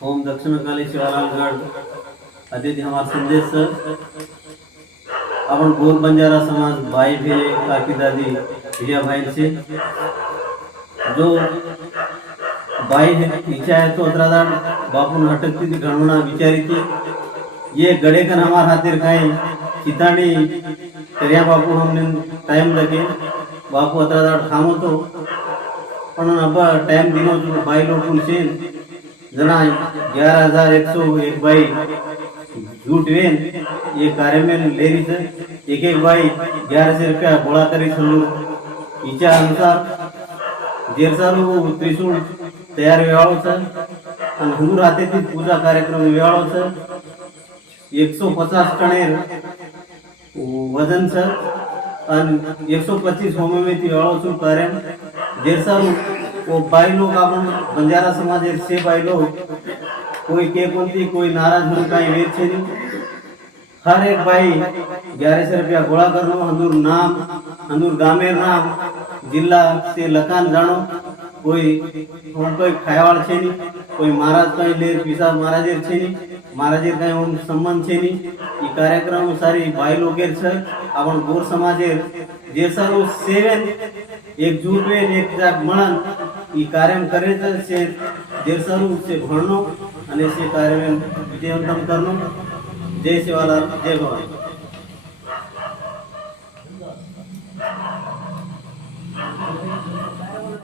ओम दक्षिणकाली शिवालालगढ़ अतिथि हमारे संदेश सर अपन गोर बंजारा समाज भाई भी काकी दादी भैया भाई से जो भाई है इच्छा है तो अतरादार बापू हटकती थी गणना विचारी थी ये गड़े कर हमारे हाथिर खाए चितानी करिया बापू हमने टाइम लगे बापू अतरादार खामो तो पण अब टाइम दिनो तो भाई लोग उनसे जना 11,101 बाई झूठ वेन ये कार्य में ले रही थे एक एक बाई 1100 रुपया गोळा करी सल्लू इच्छा अनुसार जेरसालू त्रिशूळ तयार वेळावो सर आणि हुंदूर हातेથી पूजा कार्यक्रम वेळावो सर 150 टनेर वजन सर आणि 125 होममेती वेळावो कार्य जेरसालू वो भाई लोग अपन बंजारा समाज से भाई लोग कोई के कोणती कोई नाराज म्हणून काही वेर छे नहीं हर एक भाई 1100 रुपया गोळा करनो हंदूर नाम हंदूर गामेर नाम जिला से लकान जानो कोई कोई खायवाळ छे नहीं कोई महाराज काही लेर पिसा महाराजेर छे नहीं महाराजेर काही ओम संबंध छे नहीं ई कार्यक्रम सारी भाई लोगेर छे आपण गोर समाजेर जे सारो सेवन एकजूट में एक जाग मळन ई कार्य करे से देर सारू से भणनो અને से कार्य में विजयवंतम करनो जय शिवालाल जय भवानी।